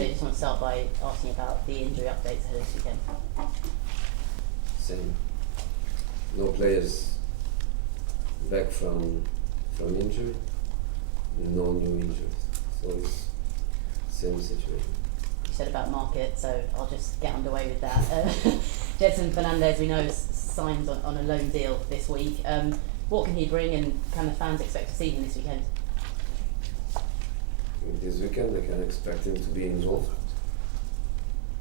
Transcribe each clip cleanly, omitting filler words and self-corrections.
I just want to start by asking about the injury updates ahead of this weekend. Same. No players back from injury, no new injuries. So it's same situation. You said about market, so I'll just get underway with that. Gedson Fernandes, we know, is signed on a loan deal this week. What can he bring, and can the fans expect to see him this weekend? This weekend they can expect him to be involved,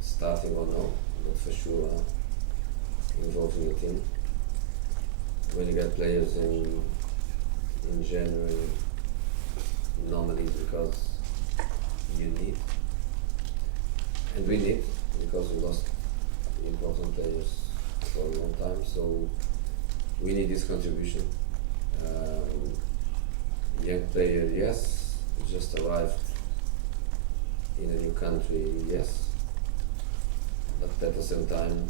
starting or no, but for sure involved in the team. When you get players in January, normally it's because you need, and we need, because we lost important players for a long time, so we need this contribution. Young player, yes, just arrived in a new country, yes, but at the same time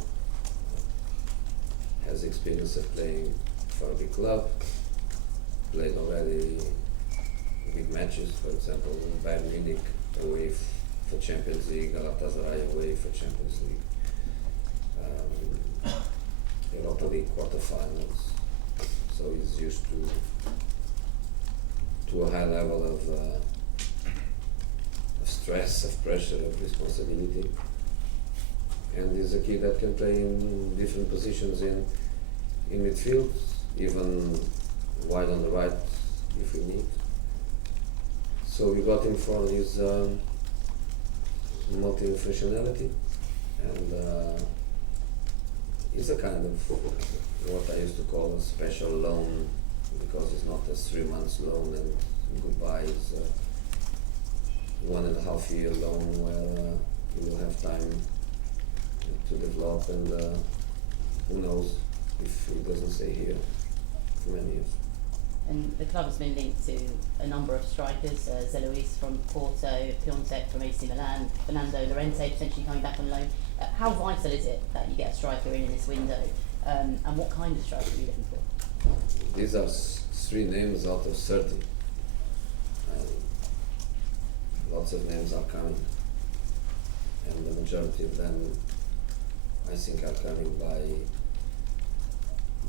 has experience of playing for a big club, played already big matches, for example, Bayern Munich away for Champions League, Galatasaray away for Champions League, Europa League quarterfinals, so he's used to a high level of stress, of pressure, of responsibility, and he's a kid that can play in different positions in midfield, even wide on the right if we need. So we got him for his multi-functionality, and he's a kind of what I used to call a special loan, because it's not a 3 months loan and goodbye. It's a 1.5 year loan where you will have time to develop, and who knows if he doesn't stay here for many years. And the club has been linked to a number of strikers, Zelois from Porto, Piontek from AC Milan, Fernando Llorente potentially coming back on loan. How vital is it that you get a striker in this window, and what kind of striker are you looking for? These are 3 names out of 30. Lots of names are coming, and the majority of them I think are coming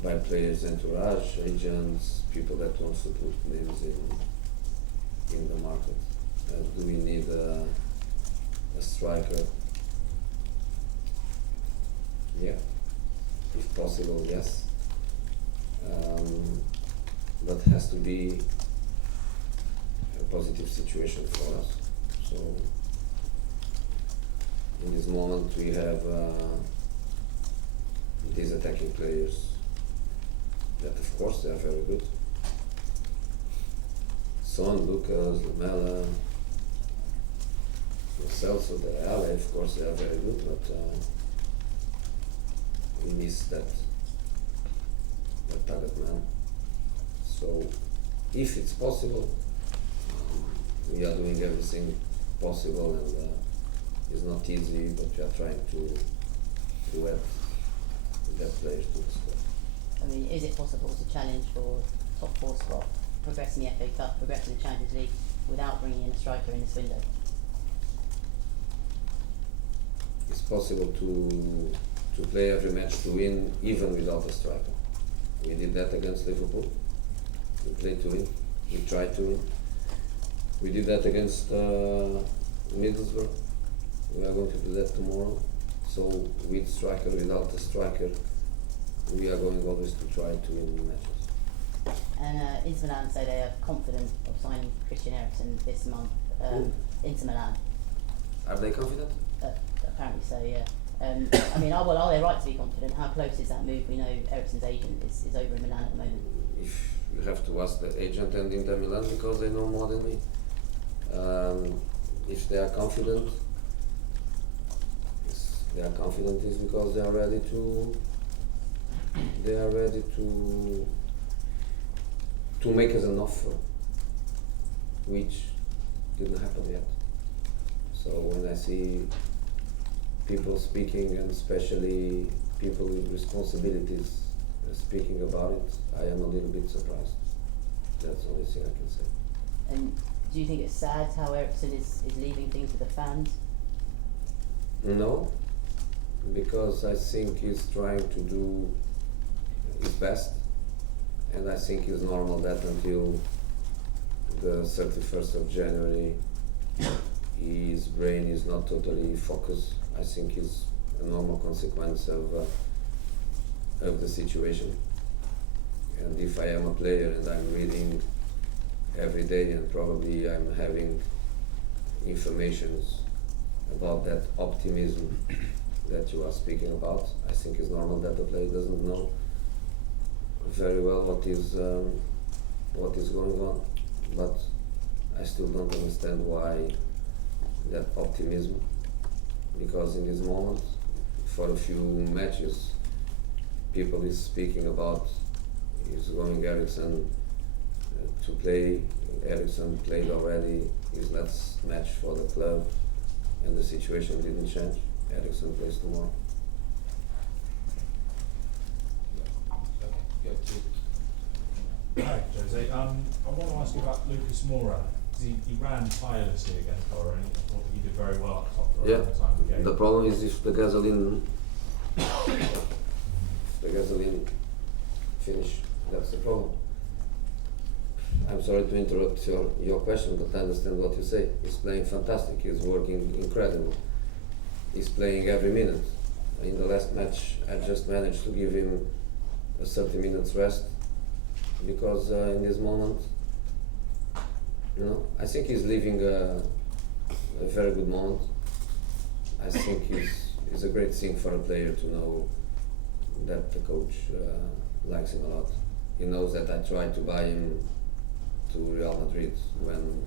by players' entourage, agents, people that want to put names in the market. Do we need a striker? Yeah, if possible, yes. But has to be a positive situation for us. So in this moment we have these attacking players that of course they are very good. Son, Lucas, Lamela, Celso, the Real, of course they are very good, but we miss that target man. So if it's possible, we are doing everything possible, and it's not easy, but we are trying to add that players to the squad. I mean, is it possible to challenge for top 4 spot, progress in the FA Cup, progress in the Champions League without bringing in a striker in this window? It's possible to play every match to win, even without a striker. We did that against Liverpool. We played to win. We tried to win. We did that against Middlesbrough. We are going to do that tomorrow. So with striker, without a striker, we are going always to try to win matches. And Inter Milan say they are confident of signing Christian Eriksen this month. Inter Milan. Are they confident? Apparently so, yeah. I mean, are they right to be confident? How close is that move? We know Eriksen's agent is over in Milan at the moment. If you have to ask the agent and Inter Milan, because they know more than me. If they are confident, is because they are ready to make us an offer, which didn't happen yet. So when I see people speaking, and especially people with responsibilities speaking about it, I am a little bit surprised. That's the only thing I can say. And do you think it's sad how Eriksen is leaving things with the fans? No, because I think he's trying to do his best, and I think it's normal that until the 31st of January his brain is not totally focused. I think it's a normal consequence of the situation. And if I am a player and I'm reading every day and probably I'm having informations about that optimism that you are speaking about, I think it's normal that the player doesn't know very well what is going on. But I still don't understand why that optimism, because in this moment, for a few matches, people is speaking about is going Eriksen to play. Eriksen played already his last match for the club, and the situation didn't change. Eriksen plays tomorrow. Hi, Jose. I want to ask you about Lucas Moura. He ran tirelessly against Borough, and I thought he did very well up top for a long time of the game. The problem is if the gasoline finish, that's the problem. I'm sorry to interrupt your question, but I understand what you say. He's playing fantastic, he's working incredible. He's playing every minute. In the last match, I just managed to give him a 30 minutes rest, because in this moment, I think he's living a very good moment. I think it's a great thing for a player to know that the coach likes him a lot. He knows that I tried to buy him to Real Madrid when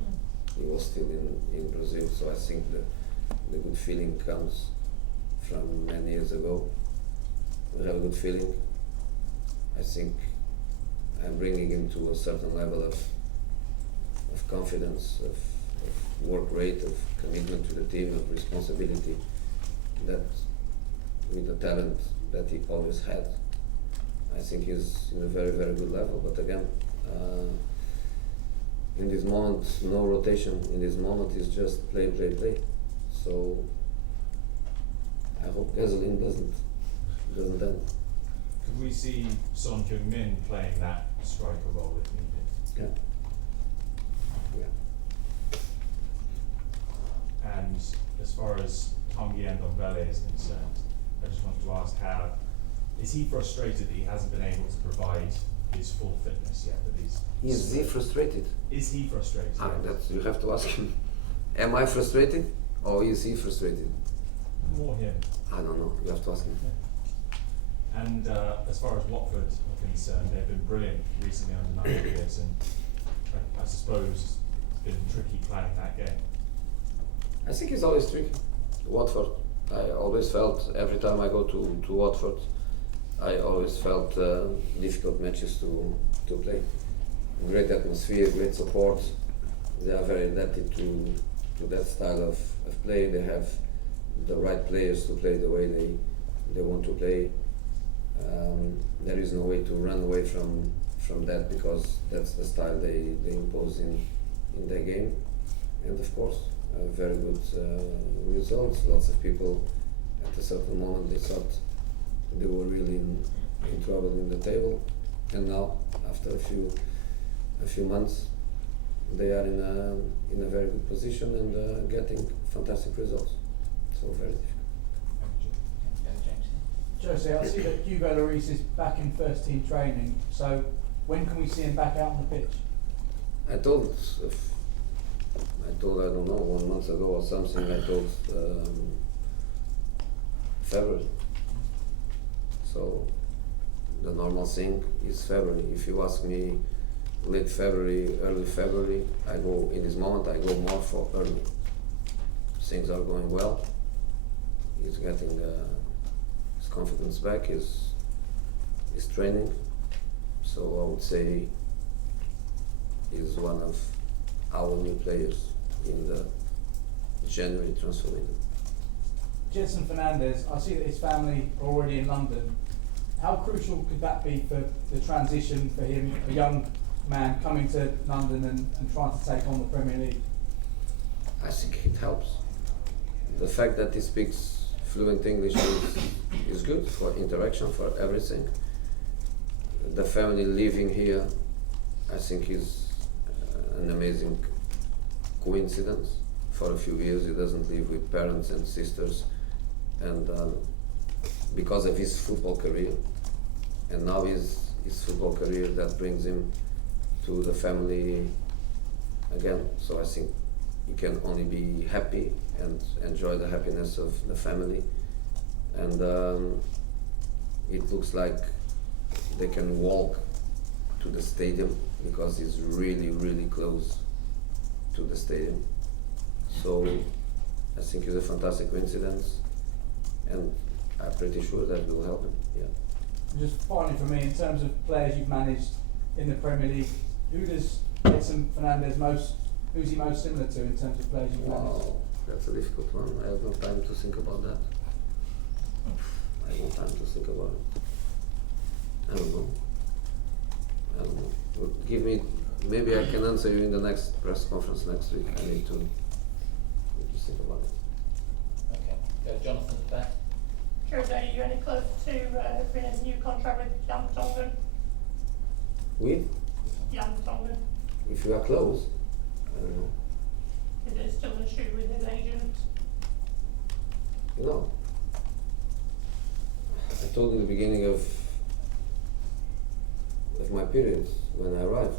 he was still in Brazil, so I think the good feeling comes from many years ago. We have a good feeling. I think I'm bringing him to a certain level of confidence, of work rate, of commitment to the team, of responsibility, that with the talent that he always had, I think he's in a very, very good level. But again, in this moment, no rotation. In this moment, it's just play. So I hope gasoline doesn't end. Could we see Son Heung-min playing that striker role if needed? Yeah. And as far as Tanguy Ndombele is concerned, I just wanted to ask, how is he frustrated that he hasn't been able to provide his full fitness yet? Is he frustrated? Is he frustrated? That's, you have to ask him. Am I frustrated, or is he frustrated? More him. I don't know. You have to ask him. Yeah. And as far as Watford are concerned, they've been brilliant recently under 9 years, and I suppose it's been tricky planning that game. I think it's always tricky. Watford. I always felt every time I go to Watford, I always felt difficult matches to play. Great atmosphere, great support. They are very adapted to that style of play. They have the right players to play the way they want to play. There is no way to run away from that, because that's the style they impose in their game. And of course, very good results. Lots of people at a certain moment they thought they were really in trouble in the table, and now after a few months they are in a very good position and getting fantastic results. So very difficult. Jose, I see that Hugo Lloris is back in first team training, so when can we see him back out on the pitch? I told, I don't know, 1 month ago or something, I told February. So the normal thing is February. If you ask me late February, early February, I go, in this moment, I go more for early. Things are going well. He's getting his confidence back, his training. So I would say he's one of our new players in the January transfer window. Gedson Fernandes, I see that his family are already in London. How crucial could that be for the transition for him, a young man coming to London and trying to take on the Premier League? I think it helps. The fact that he speaks fluent English is good for interaction, for everything. The family living here, I think, is an amazing coincidence. For a few years he doesn't live with parents and sisters, and because of his football career, and now his football career that brings him to the family again. So I think you can only be happy and enjoy the happiness of the family, and it looks like they can walk to the stadium because it's really, really close to the stadium. So I think it's a fantastic coincidence, and I'm pretty sure that will help him. Yeah. Just finally for me, in terms of players you've managed in the Premier League, who does Edson Fernandez who's he most similar to in terms of players you've managed? Wow, that's a difficult one. I have no time to think about that. I have no time to think about it. I don't know. But give me, maybe I can answer you in the next press conference next week. I need to think about it. Okay, go Jonathan at the back. Jose, are you any closer to agreeing a new contract with Jan Tongan? With, Jan Tongan? if you are close, I don't know. Is there still an issue with his agent? You know, I told in the beginning of my period when I arrived,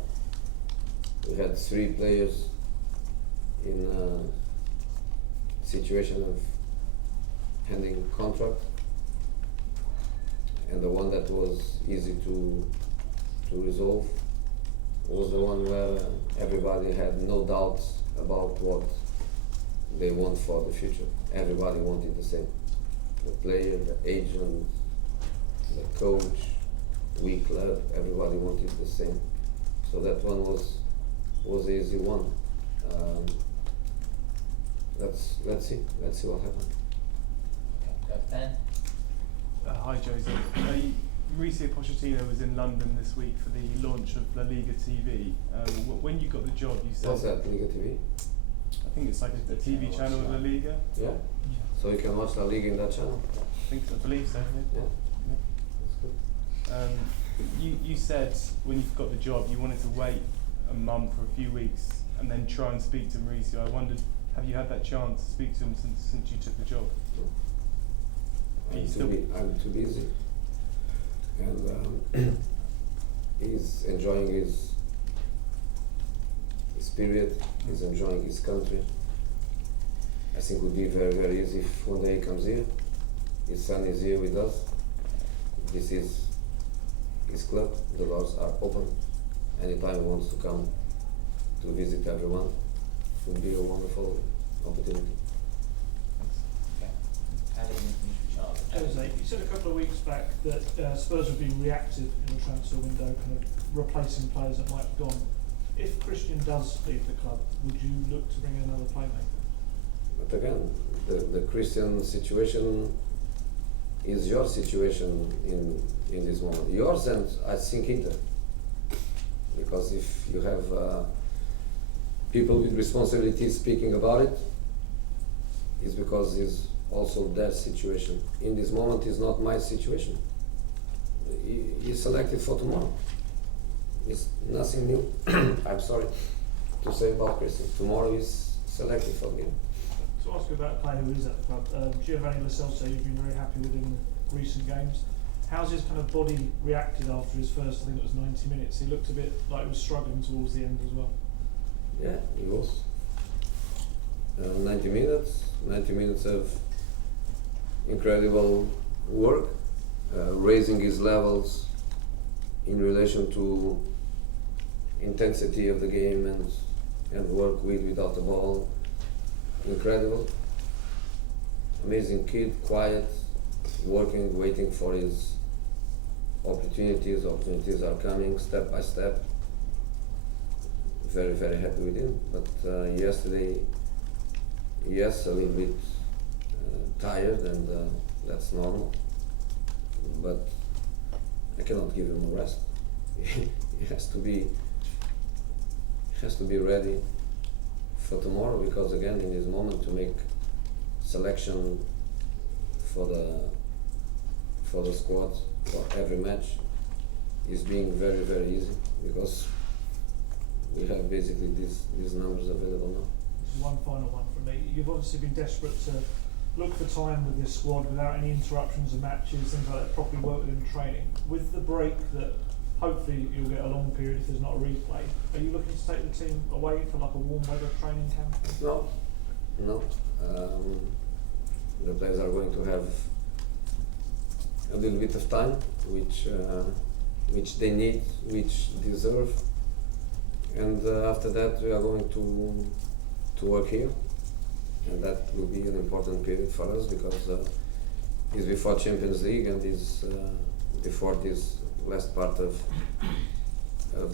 we had 3 players in a situation of handing contract, and the one that was easy to resolve was the one where everybody had no doubts about what they want for the future. Everybody wanted the same. The player, the agent, the coach, we club, everybody wanted the same. So that one was the easy one. Let's see what happens. Okay, go Ben. Hi Jose. Mauricio Pochettino was in London this week for the launch of La Liga TV. When you got the job, you said... What's that, Liga TV? I think it's like a TV channel of La Liga. Yeah? So you can watch La Liga in that channel? I believe so. Yeah. Yeah. That's good. You said when you got the job, you wanted to wait a month or a few weeks and then try and speak to Mauricio. I wondered, have you had that chance to speak to him since you took the job? I'm too busy, and he's enjoying his period. He's enjoying his country. I think it would be very, very easy if one day he comes here. His son is here with us. This is his club. The doors are open. Anytime he wants to come to visit everyone, it would be a wonderful opportunity. Okay. Adam, you finish with Charles. Jose, you said a couple of weeks back that Spurs would be reactive in the transfer window, kind of replacing players that might have gone. If Christian does leave the club, would you look to bring in another playmaker? But again, the Christian situation is your situation in this moment. Yours and I think Inter. Because if you have people with responsibility speaking about it, it's because it's also their situation. In this moment is not my situation. He's selected for tomorrow. It's nothing new. I'm sorry to say about Christian. Tomorrow is selected for the game. To ask you about a player who is at the club, Giovanni Lo Celso, you've been very happy with him in the recent games. How's his kind of body reacted after his first, I think it was 90 minutes? He looked a bit like he was struggling towards the end as well. Yeah, he was. 90 minutes of incredible work, raising his levels in relation to intensity of the game and work without the ball. Incredible. Amazing kid, quiet, working, waiting for his opportunities. Opportunities are coming step by step. Very, very happy with him. But yesterday, yes, a little bit tired, and that's normal. But I cannot give him a rest. He has to be ready for tomorrow, because again, in this moment, to make selection for the squad for every match is being very, very easy because we have basically these numbers available now. One final one from me. You've obviously been desperate to look for time with this squad without any interruptions of matches, things like that, properly work with them in training. With the break that hopefully you'll get a long period if there's not a replay, are you looking to take the team away for like a warm weather training camp? No. The players are going to have a little bit of time, which they need, which deserve, and after that we are going to work here, and that will be an important period for us because it's before Champions League and is before this last part of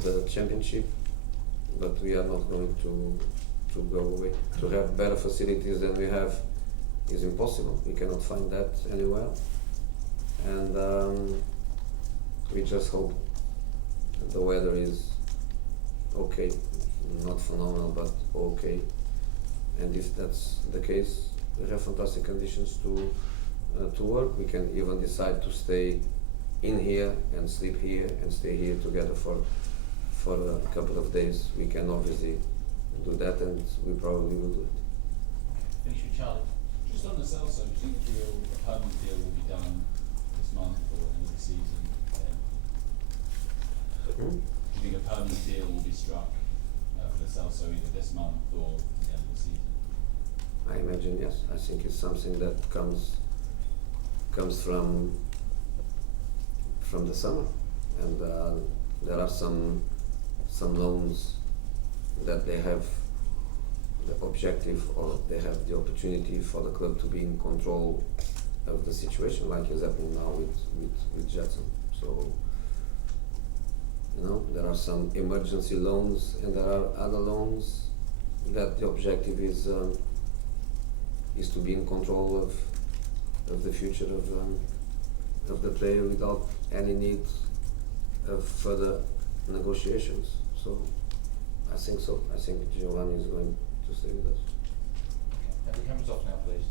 the championship, but we are not going to go away. To have better facilities than we have is impossible. We cannot find that anywhere, and we just hope that the weather is okay, not phenomenal, but okay. And if that's the case, we have fantastic conditions to work. We can even decide to stay in here and sleep here and stay here together for a couple of days. We can obviously do that, and we probably will do it. Finish with Charlie. Just on the sell side, do you think a permanent deal will be done this month or end of the season? Do you think a permanent deal will be struck for the sell so either this month or at the end of the season? I imagine yes. I think it's something that comes from the summer, and there are some loans that they have the objective or they have the opportunity for the club to be in control of the situation, like is happening now with Jetson. So there are some emergency loans and there are other loans that the objective is to be in control of the future of the player without any need of further negotiations. So I think so. I think Giovanni is going to stay with us. Okay. Have the cameras off now, please.